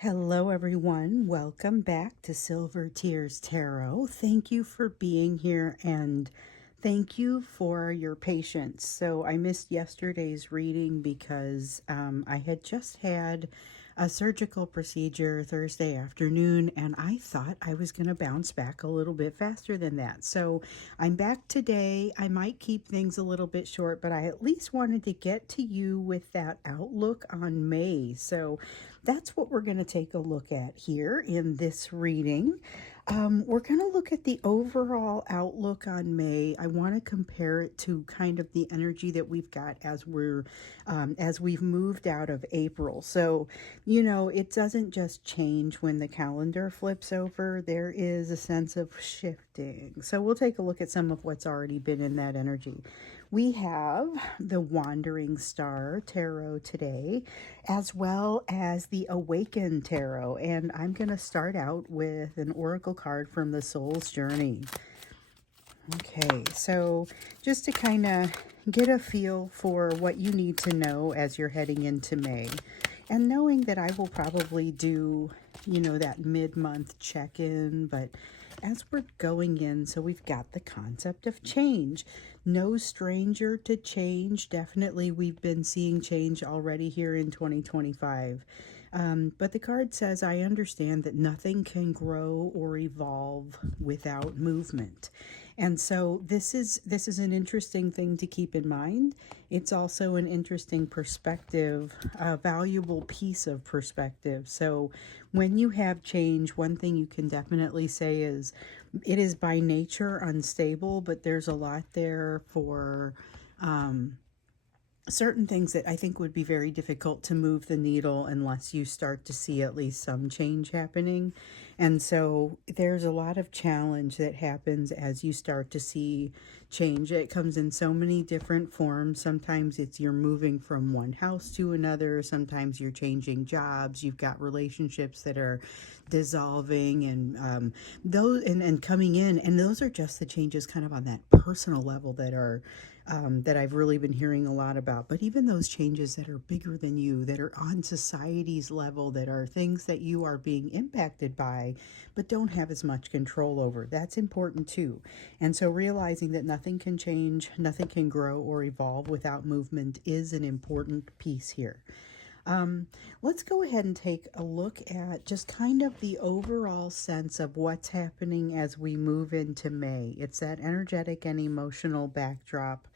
Hello, everyone. Welcome back to Silver Tears Tarot. Thank you for being here and thank you for your patience. So, I missed yesterday's reading because I had just had a surgical procedure Thursday afternoon and I thought I was going to bounce back a little bit faster than that. So, I'm back today. I might keep things a little bit short, but I at least wanted to get to you with that outlook on May. So, that's what we're going to take a look at here in this reading. We're going to look at the overall outlook on May. I want to compare it to kind of the energy that we've got as we've moved out of April. So, it doesn't just change when the calendar flips over. There is a sense of shifting. So we'll take a look at some of what's already been in that energy. We have the Wandering Star Tarot today, as well as the Awakened Tarot. And I'm going to start out with an oracle card from the Soul's Journey. Okay, so just to kind of get a feel for what you need to know as you're heading into May. And knowing that I will probably do, that mid-month check-in, but as we're going in, so we've got the concept of change. No stranger to change. Definitely we've been seeing change already here in 2025. But the card says, I understand that nothing can grow or evolve without movement. And so this is an interesting thing to keep in mind. It's also an interesting perspective, a valuable piece of perspective. So when you have change, one thing you can definitely say is it is by nature unstable, but there's a lot there for certain things that I think would be very difficult to move the needle unless you start to see at least some change happening. And so there's a lot of challenge that happens as you start to see change. It comes in so many different forms. Sometimes it's you're moving from one house to another. Sometimes you're changing jobs. You've got relationships that are dissolving and those and coming in. And those are just the changes kind of on that personal level that are that I've really been hearing a lot about. But even those changes that are bigger than you, that are on society's level, that are things that you are being impacted by, but don't have as much control over, that's important too. And so realizing that nothing can change, nothing can grow or evolve without movement is an important piece here. Let's go ahead and take a look at just kind of the overall sense of what's happening as we move into May. It's that energetic and emotional backdrop,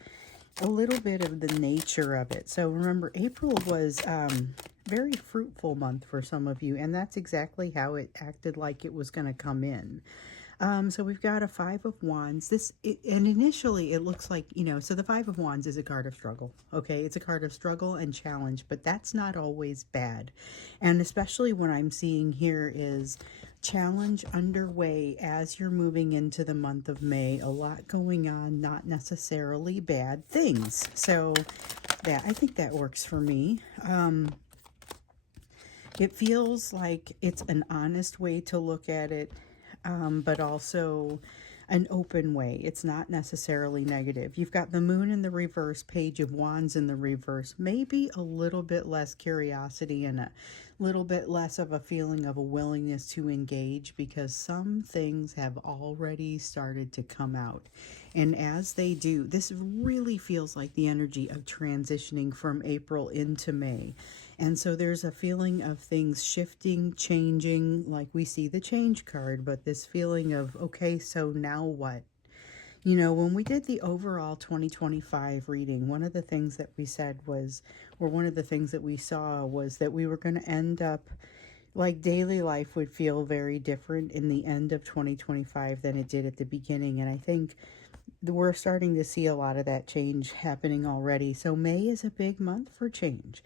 a little bit of the nature of it. So remember, April was very fruitful month for some of you, and that's exactly how it acted like it was going to come in. So we've got a Five of Wands. And initially it looks like, so the Five of Wands is a card of struggle. Okay, it's a card of struggle and challenge, but that's not always bad. And especially what I'm seeing here is challenge underway as you're moving into the month of May. A lot going on, not necessarily bad things. So I think that works for me. It feels like it's an honest way to look at it. But also an open way. It's not necessarily negative. You've got the Moon in the reverse, Page of Wands in the reverse, maybe a little bit less curiosity and a little bit less of a feeling of a willingness to engage because some things have already started to come out. And as they do, this really feels like the energy of transitioning from April into May. And so there's a feeling of things shifting, changing, like we see the change card, but this feeling of, okay, so now what? When we did the overall 2025 reading, one of the things that we said was, or one of the things that we saw was that we were going to end up like daily life would feel very different in the end of 2025 than it did at the beginning. And I think we're starting to see a lot of that change happening already. So May is a big month for change.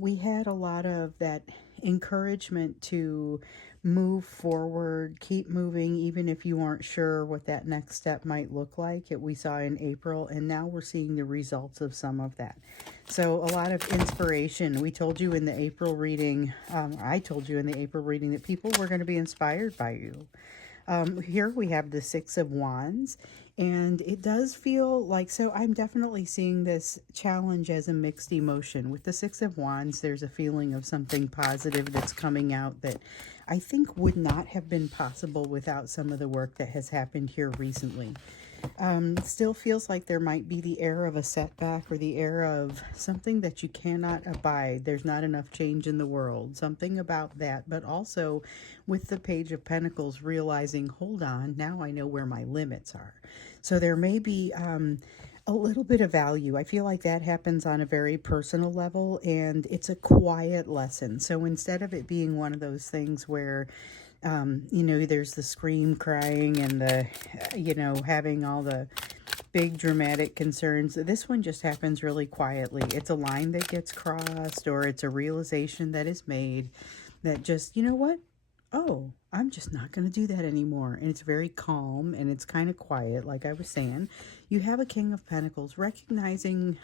We had a lot of that encouragement to move forward, keep moving, even if you aren't sure what that next step might look like. We saw in April, and now we're seeing the results of some of that. So a lot of inspiration. We told you in the April reading, I told you in the April reading that people were going to be inspired by you. Here we have the Six of Wands, and it does feel like, so I'm definitely seeing this challenge as a mixed emotion. With the Six of Wands, there's a feeling of something positive that's coming out that I think would not have been possible without some of the work that has happened here recently. Still feels like there might be the air of a setback or the air of something that you cannot abide. There's not enough change in the world, something about that. But also with the Page of Pentacles, realizing, hold on, now I know where my limits are. So there may be a little bit of value. I feel like that happens on a very personal level, and it's a quiet lesson. So instead of it being one of those things where you know, there's the scream crying and the, you know, having all the big dramatic concerns. This one just happens really quietly. It's a line that gets crossed, or it's a realization that is made that just, you know what? Oh, I'm just not going to do that anymore. And it's very calm and it's kind of quiet, like I was saying. You have a King of Pentacles, recognizing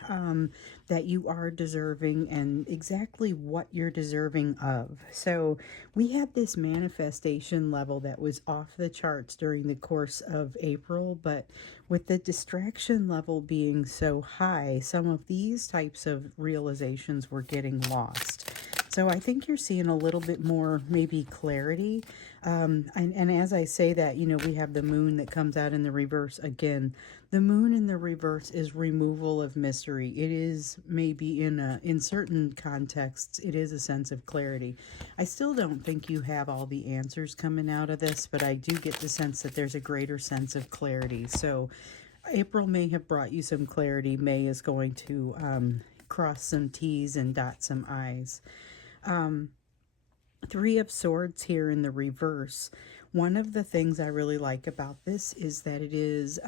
that you are deserving and exactly what you're deserving of. So we had this manifestation level that was off the charts during the course of April, but with the distraction level being so high, some of these types of realizations were getting lost. So I think you're seeing a little bit more maybe clarity. And as I say that, you know, we have the moon that comes out in the reverse again. The moon in the reverse is removal of mystery. It is maybe in certain contexts, it is a sense of clarity. I still don't think you have all the answers coming out of this, but I do get the sense that there's a greater sense of clarity. So April may have brought you some clarity. May is going to cross some T's and dot some I's. Three of Swords here in the reverse. One of the things I really like about this is that it is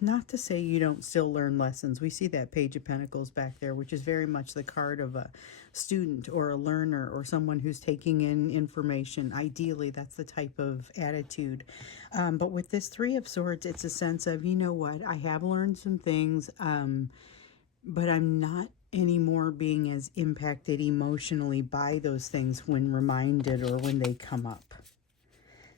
not to say you don't still learn lessons. We see that Page of Pentacles back there, which is very much the card of a student or a learner or someone who's taking in information. Ideally, that's the type of attitude. But with this Three of Swords, it's a sense of, you know what, I have learned some things, but I'm not anymore being as impacted emotionally by those things when reminded or when they come up.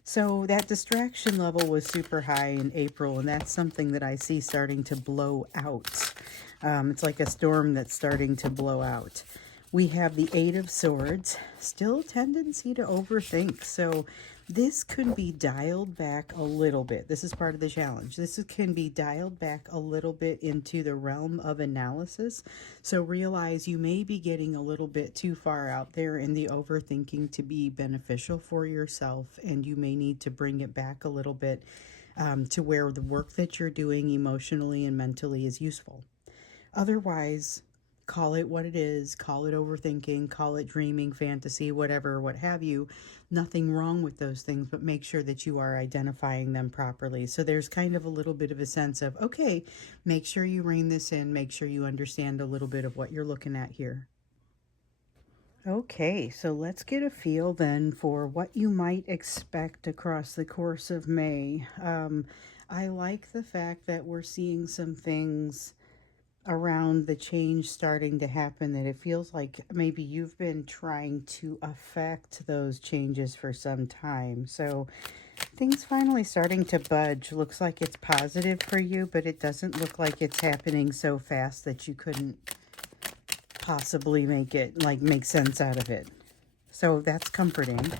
So that distraction level was super high in April, and that's something that I see starting to blow out. It's like a storm that's starting to blow out. We have the Eight of Swords, still tendency to overthink. So this could be dialed back a little bit. This is part of the challenge. Can be dialed back a little bit into the realm of analysis. So realize you may be getting a little bit too far out there in the overthinking to be beneficial for yourself, and you may need to bring it back a little bit to where the work that you're doing emotionally and mentally is useful. Otherwise, call it what it is, call it overthinking, call it dreaming, fantasy, whatever, what have you. Nothing wrong with those things, but make sure that you are identifying them properly. So there's kind of a little bit of a sense of, okay, make sure you rein this in, make sure you understand a little bit of what you're looking at here. Okay, so let's get a feel then for what you might expect across the course of May. I like the fact that we're seeing some things around the change starting to happen, that it feels like maybe you've been trying to affect those changes for some time. So things finally starting to budge. Looks like it's positive for you, but it doesn't look like it's happening so fast that you couldn't possibly make sense out of it. So that's comforting.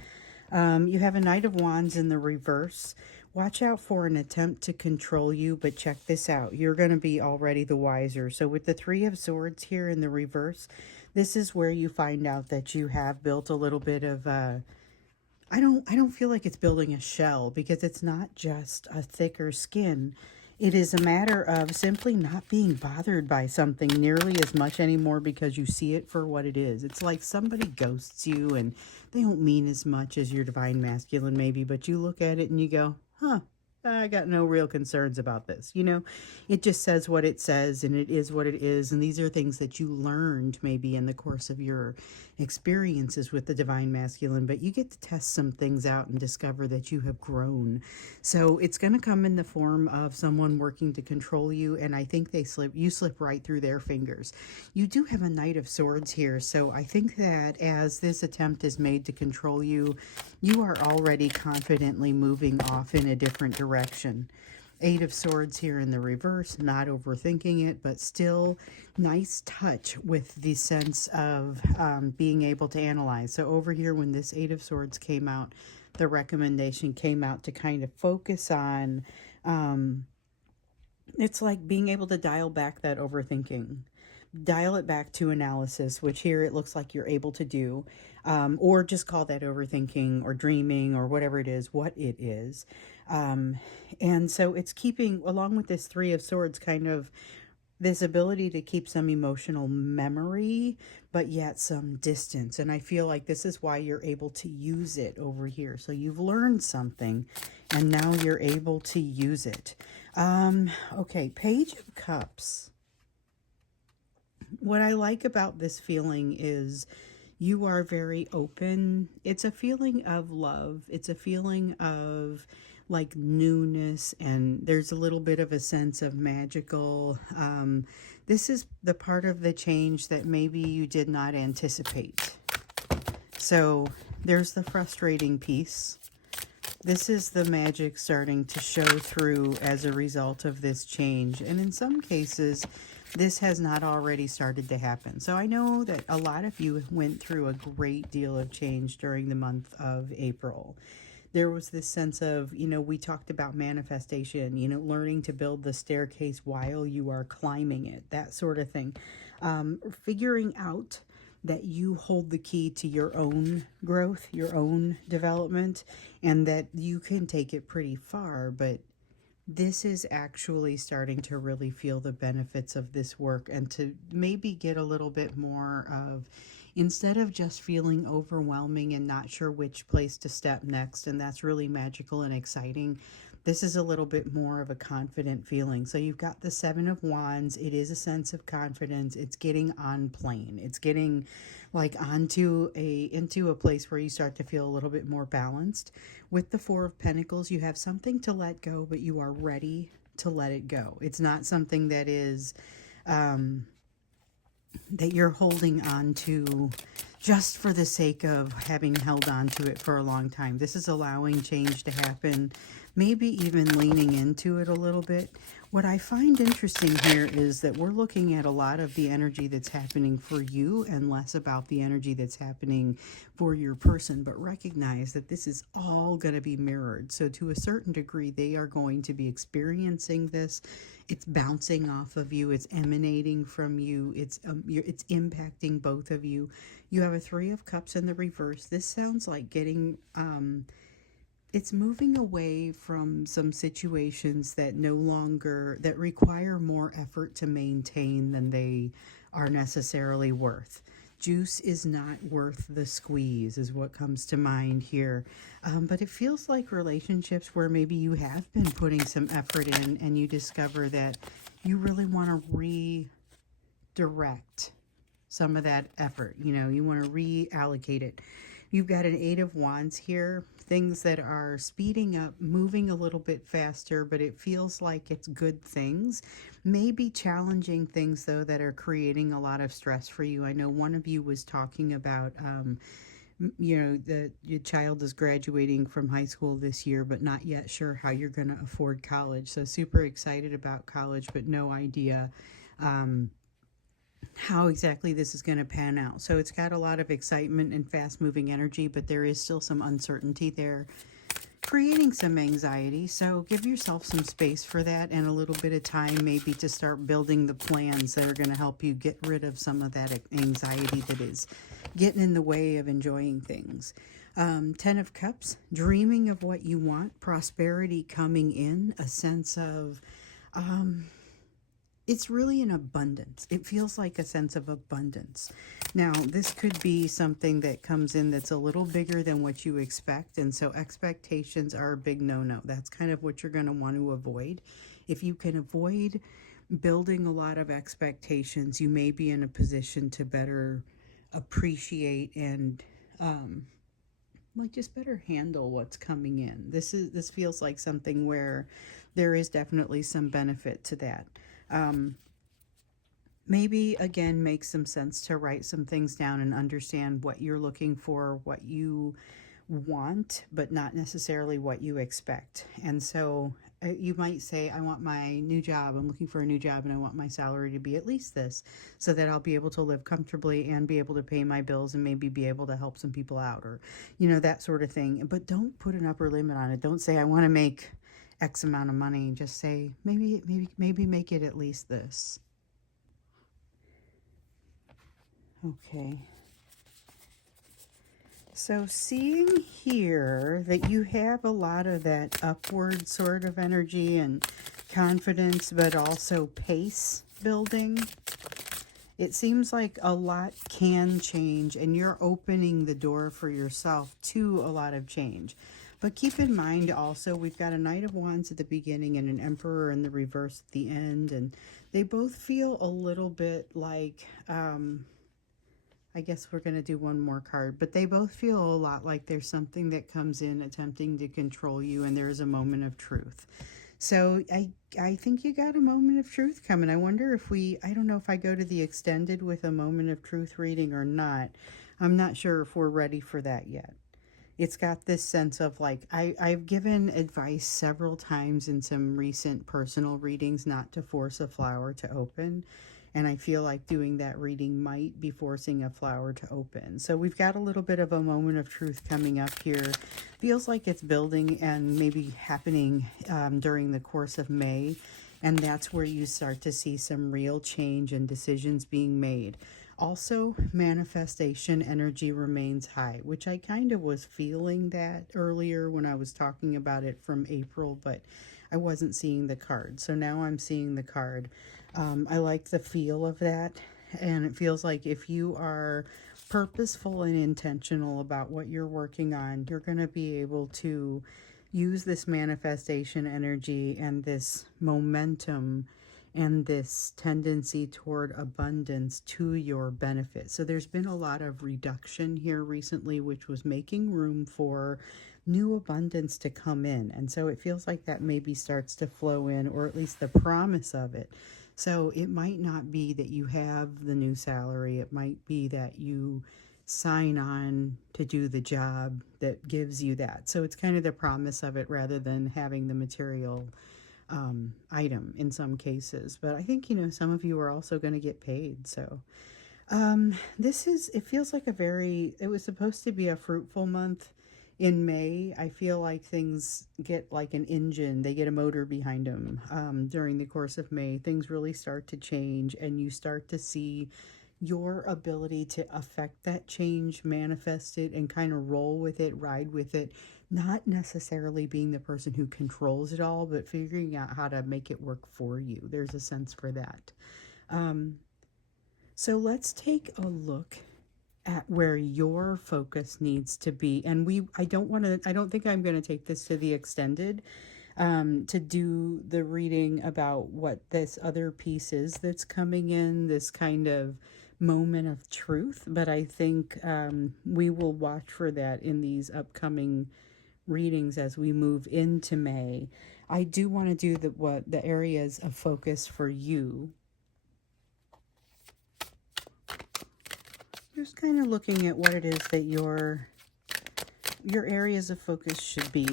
You have a Knight of Wands in the reverse. Watch out for an attempt to control you, but check this out. You're going to be already the wiser. So with the Three of Swords here in the reverse, this is where you find out that you have built a little bit of I don't feel like it's building a shell, because it's not just a thicker skin. It is a matter of simply not being bothered by something nearly as much anymore because you see it for what it is. It's like somebody ghosts you and they don't mean as much as your divine masculine maybe, but you look at it and you go, huh, I got no real concerns about this. You know, it just says what it says and it is what it is. And these are things that you learned maybe in the course of your experiences with the divine masculine, but you get to test some things out and discover that you have grown. So it's going to come in the form of someone working to control you. And I think you slip right through their fingers. You do have a Knight of Swords here. So I think that as this attempt is made to control you, you are already confidently moving off in a different direction. Eight of Swords here in the reverse, not overthinking it, but still nice touch with the sense of being able to analyze. So over here, when this Eight of Swords came out, the recommendation came out to kind of focus on, it's like being able to dial back that overthinking. Dial it back to analysis, which here it looks like you're able to do, or just call that overthinking or dreaming or whatever it is, what it is. And so it's keeping, along with this Three of Swords, kind of this ability to keep some emotional memory, but yet some distance. And I feel like this is why you're able to use it over here. So you've learned something and now you're able to use it. Okay, Page of Cups. What I like about this feeling is you are very open. It's a feeling of love. It's a feeling of like newness, and there's a little bit of a sense of magical. This is the part of the change that maybe you did not anticipate. So there's the frustrating piece. This is the magic starting to show through as a result of this change. And in some cases, this has not already started to happen. So I know that a lot of you went through a great deal of change during the month of April. There was this sense of, you know, we talked about manifestation, you know, learning to build the staircase while you are climbing it, that sort of thing. Figuring out that you hold the key to your own growth, your own development, and that you can take it pretty far. But this is actually starting to really feel the benefits of this work, and to maybe get a little bit more of, instead of just feeling overwhelming and not sure which place to step next, and that's really magical and exciting, this is a little bit more of a confident feeling. So you've got the Seven of Wands. It is a sense of confidence. It's getting on plane. It's getting like into a place where you start to feel a little bit more balanced. With the Four of Pentacles, you have something to let go, but you are ready to let it go. It's not something that is that you're holding on to just for the sake of having held on to it for a long time. This is allowing change to happen, maybe even leaning into it a little bit. What I find interesting here is that we're looking at a lot of the energy that's happening for you and less about the energy that's happening for your person, but recognize that this is all going to be mirrored. So to a certain degree, they are going to be experiencing this. It's bouncing off of you. It's emanating from you. It's impacting both of you. You have a Three of Cups in the reverse. This sounds like getting... it's moving away from some situations that that require more effort to maintain than they are necessarily worth. Juice is not worth the squeeze is what comes to mind here. But it feels like relationships where maybe you have been putting some effort in and you discover that you really want to redirect some of that effort. You know, you want to reallocate it. You've got an Eight of Wands here, things that are speeding up, moving a little bit faster, but it feels like it's good things. Maybe challenging things, though, that are creating a lot of stress for you. I know one of you was talking about, you know, your child is graduating from high school this year, but not yet sure how you're going to afford college. So super excited about college, but no idea how exactly this is going to pan out. So it's got a lot of excitement and fast-moving energy, but there is still some uncertainty there, creating some anxiety. So give yourself some space for that and a little bit of time maybe to start building the plans that are going to help you get rid of some of that anxiety that is getting in the way of enjoying things. Ten of Cups, dreaming of what you want, prosperity coming in, a sense of... it's really an abundance. It feels like a sense of abundance. Now, this could be something that comes in that's a little bigger than what you expect. And so expectations are a big no-no. That's kind of what you're going to want to avoid. If you can avoid building a lot of expectations, you may be in a position to better appreciate and like just better handle what's coming in. This feels like something where there is definitely some benefit to that. Maybe again make some sense to write some things down and understand what you're looking for, what you want, but not necessarily what you expect. And so you might say, I want my new job, I'm looking for a new job, and I want my salary to be at least this, so that I'll be able to live comfortably and be able to pay my bills and maybe be able to help some people out, or, you know, that sort of thing. But don't put an upper limit on it. Don't say, I want to make X amount of money. Just say, maybe make it at least this. Okay. So seeing here that you have a lot of that upward sort of energy and confidence, but also pace building, it seems like a lot can change and you're opening the door for yourself to a lot of change. But keep in mind also, we've got a Knight of Wands at the beginning and an Emperor in the reverse at the end. And they both feel a little bit like, I guess we're going to do one more card, but they both feel a lot like there's something that comes in attempting to control you, and there is a moment of truth. So I think you got a moment of truth coming. I wonder if I don't know if I go to the extended with a moment of truth reading or not. I'm not sure if we're ready for that yet. It's got this sense of like, I've given advice several times in some recent personal readings not to force a flower to open. And I feel like doing that reading might be forcing a flower to open. So we've got a little bit of a moment of truth coming up here. Feels like it's building and maybe happening during the course of May. And that's where you start to see some real change and decisions being made. Also, manifestation energy remains high, which I kind of was feeling that earlier when I was talking about it from April, but I wasn't seeing the card. So now I'm seeing the card. I like the feel of that, and it feels like if you are purposeful and intentional about what you're working on, you're going to be able to use this manifestation energy and this momentum and this tendency toward abundance to your benefit. So there's been a lot of reduction here recently, which was making room for new abundance to come in. And so it feels like that maybe starts to flow in, or at least the promise of it. So it might not be that you have the new salary. It might be that you sign on to do the job that gives you that. So it's kind of the promise of it rather than having the material item in some cases. But I think, you know, some of you are also going to get paid. So it feels like it was supposed to be a fruitful month. In May, I feel like things get like an engine. They get a motor behind them. During the course of May, things really start to change, and you start to see your ability to affect that change, manifest it, and kind of roll with it, ride with it. Not necessarily being the person who controls it all, but figuring out how to make it work for you. There's a sense for that. So let's take a look at where your focus needs to be. And I don't think I'm going to take this to the extended to do the reading about what this other piece is that's coming in, this kind of moment of truth. But I think we will watch for that in these upcoming readings as we move into May. I do want to do the areas of focus for you. Just kind of looking at what it is that your areas of focus should be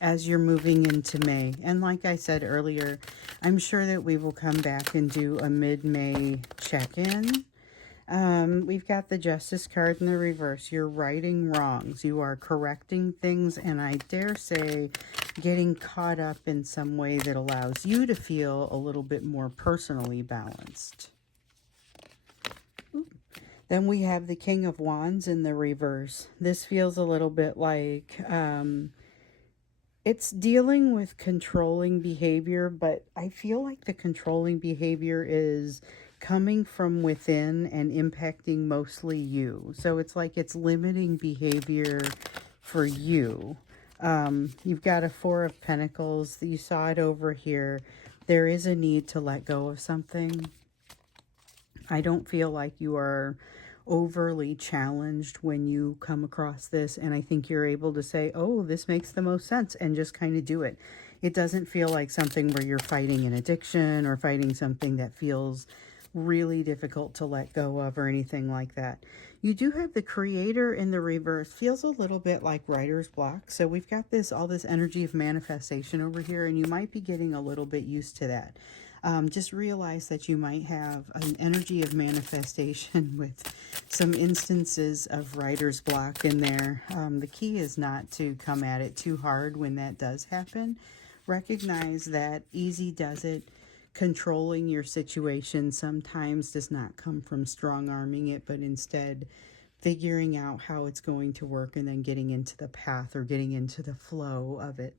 as you're moving into May. And like I said earlier, I'm sure that we will come back and do a mid-May check-in. We've got the Justice card in the reverse. You're righting wrongs. You are correcting things, and I dare say getting caught up in some way that allows you to feel a little bit more personally balanced. Then we have the King of Wands in the reverse. This feels a little bit like It's dealing with controlling behavior, but I feel like the controlling behavior is coming from within and impacting mostly you. So it's like it's limiting behavior for you. You've got a Four of Pentacles. You saw it over here. There is a need to let go of something. I don't feel like you are overly challenged when you come across this, and I think you're able to say, oh, this makes the most sense, and just kind of do it. It doesn't feel like something where you're fighting an addiction or fighting something that feels really difficult to let go of or anything like that. You do have the Creator in the reverse. Feels a little bit like writer's block. So we've got all this energy of manifestation over here, and you might be getting a little bit used to that. Just realize that you might have an energy of manifestation with some instances of writer's block in there. The key is not to come at it too hard when that does happen. Recognize that easy does it. Controlling your situation sometimes does not come from strong-arming it, but instead figuring out how it's going to work and then getting into the path or getting into the flow of it.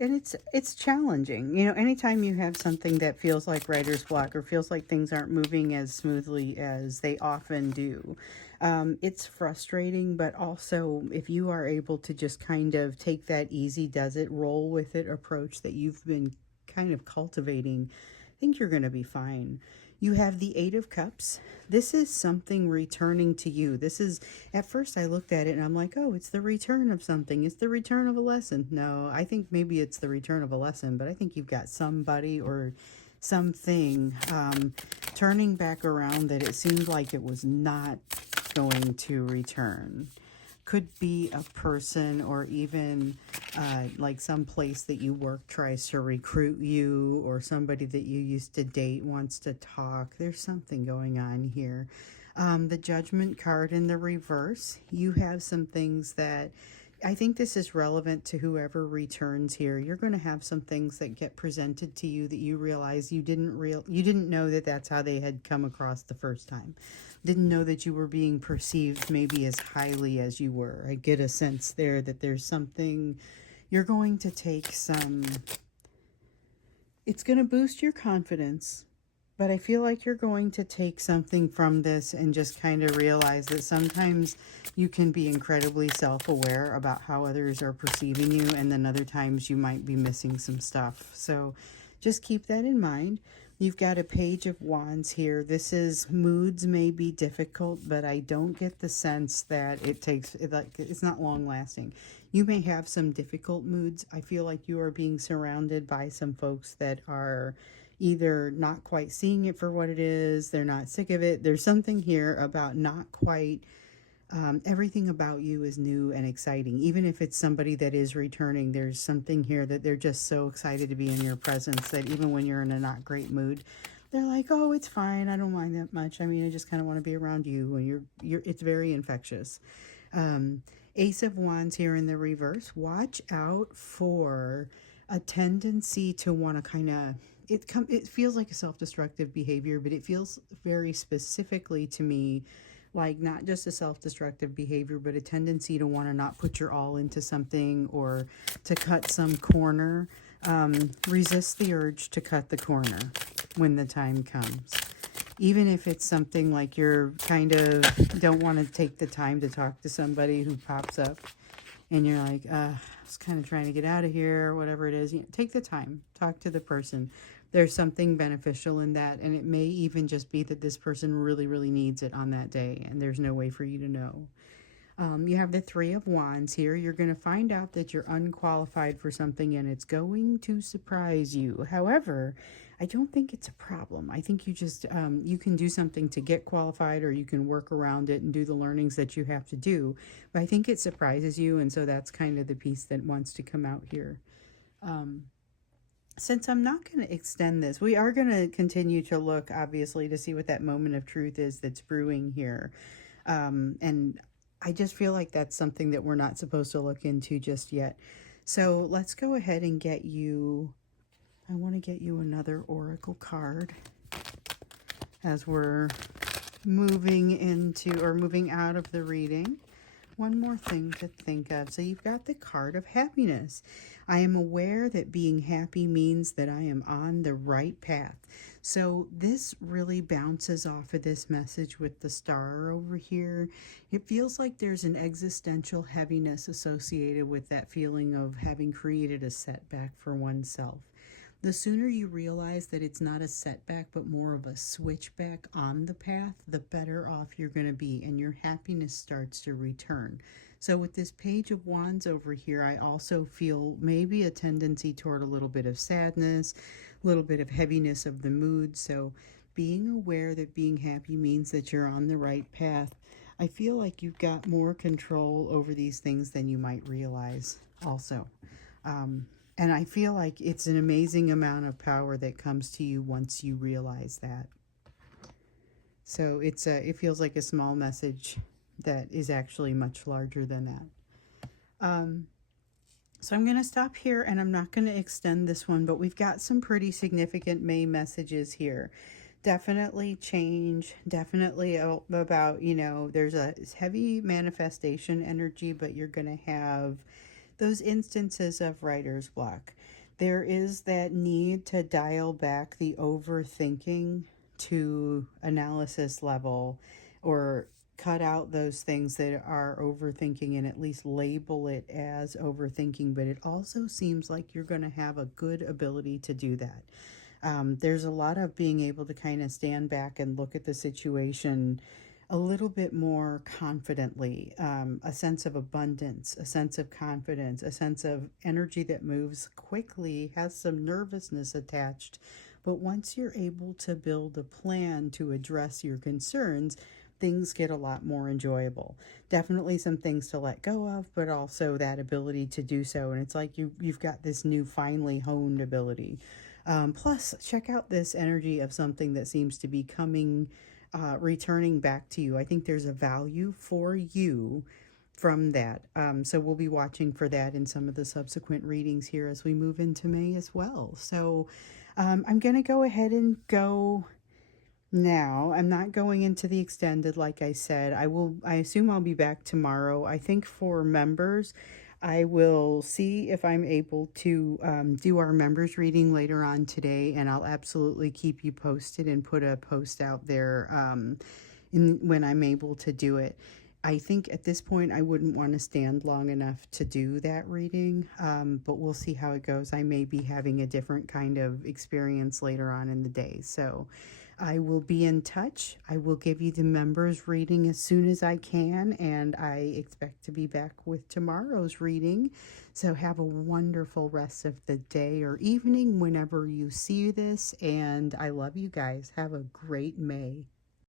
And it's challenging. You know, anytime you have something that feels like writer's block or feels like things aren't moving as smoothly as they often do, it's frustrating. But also, if you are able to just kind of take that easy does it, roll with it approach that you've been kind of cultivating, I think you're going to be fine. You have the Eight of Cups. This is something returning to you. This is, at first I looked at it and I'm like, oh, it's the return of something. It's the return of a lesson. No, I think maybe it's the return of a lesson, but I think you've got somebody or something turning back around that it seemed like it was not going to return. Could be a person or even like some place that you work tries to recruit you, or somebody that you used to date wants to talk. There's something going on here. The Judgment card in the reverse. You have some things that I think this is relevant to whoever returns here. You're going to have some things that get presented to you that you realize you didn't know that that's how they had come across the first time. Didn't know that you were being perceived maybe as highly as you were. I get a sense there that there's something you're going to take some, it's going to boost your confidence, but I feel like you're going to take something from this and just kind of realize that sometimes you can be incredibly self-aware about how others are perceiving you, and then other times you might be missing some stuff. So just keep that in mind. You've got a Page of Wands here. This is, moods may be difficult, but I don't get the sense that it's not long lasting. You may have some difficult moods. I feel like you are being surrounded by some folks that are either not quite seeing it for what it is, they're not sick of it. There's something here about not quite, everything about you is new and exciting. Even if it's somebody that is returning, there's something here that they're just so excited to be in your presence that even when you're in a not great mood, they're like, oh, it's fine, I don't mind that much. I mean, I just kind of want to be around you, and it's very infectious. Ace of Wands here in the reverse. Watch out for a tendency to want to kind of, it feels like a self-destructive behavior, but it feels very specifically to me like not just a self-destructive behavior, but a tendency to want to not put your all into something or to cut some corner. Resist the urge to cut the corner when the time comes. Even if it's something like you're kind of don't want to take the time to talk to somebody who pops up and you're like, I was kind of trying to get out of here, or whatever it is. Take the time, talk to the person. There's something beneficial in that, and it may even just be that this person really, really needs it on that day, and there's no way for you to know. You have the Three of Wands here. You're going to find out that you're unqualified for something, and it's going to surprise you. However, I don't think it's a problem. I think you just, you can do something to get qualified, or you can work around it and do the learnings that you have to do. But I think it surprises you, and so that's kind of the piece that wants to come out here. Since I'm not going to extend this, we are going to continue to look, obviously, to see what that moment of truth is that's brewing here. And I just feel like that's something that we're not supposed to look into just yet. So let's go ahead and get you, I want to get you another oracle card as we're moving into, or moving out of the reading. one more thing to think of. So you've got the card of happiness. I am aware that being happy means that I am on the right path. So this really bounces off of this message with the star over here. It feels like there's an existential heaviness associated with that feeling of having created a setback for oneself. The sooner you realize that it's not a setback but more of a switchback on the path, the better off you're going to be, and your happiness starts to return. So with this Page of Wands over here, I also feel maybe a tendency toward a little bit of sadness, a little bit of heaviness of the mood. So being aware that being happy means that you're on the right path. I feel like you've got more control over these things than you might realize also. And I feel like it's an amazing amount of power that comes to you once you realize that. So it feels like a small message that is actually much larger than that. So I'm going to stop here, and I'm not going to extend this one, but we've got some pretty significant May messages here. Definitely change, definitely about, there's a heavy manifestation energy, but you're going to have those instances of writer's block. There is that need to dial back the overthinking to analysis level, or cut out those things that are overthinking and at least label it as overthinking. But it also seems like you're going to have a good ability to do that. There's a lot of being able to kind of stand back and look at the situation a little bit more confidently, a sense of abundance, a sense of confidence, a sense of energy that moves quickly, has some nervousness attached. But once you're able to build a plan to address your concerns, things get a lot more enjoyable. Definitely some things to let go of, but also that ability to do so. And it's like you've got this new finely honed ability. Plus, check out this energy of something that seems to be returning back to you. I think there's a value for you from that. So we'll be watching for that in some of the subsequent readings here as we move into May as well. So I'm going to go ahead and go now. I'm not going into the extended, like I said. I assume I'll be back tomorrow. I think for members, I will see if I'm able to do our members reading later on today, and I'll absolutely keep you posted and put a post out there when I'm able to do it. I think at this point I wouldn't want to stand long enough to do that reading, but we'll see how it goes. I may be having a different kind of experience later on in the day, so I will be in touch. I will give you the members reading as soon as I can, and I expect to be back with tomorrow's reading. So have a wonderful rest of the day or evening whenever you see this, and I love you guys. Have a great May.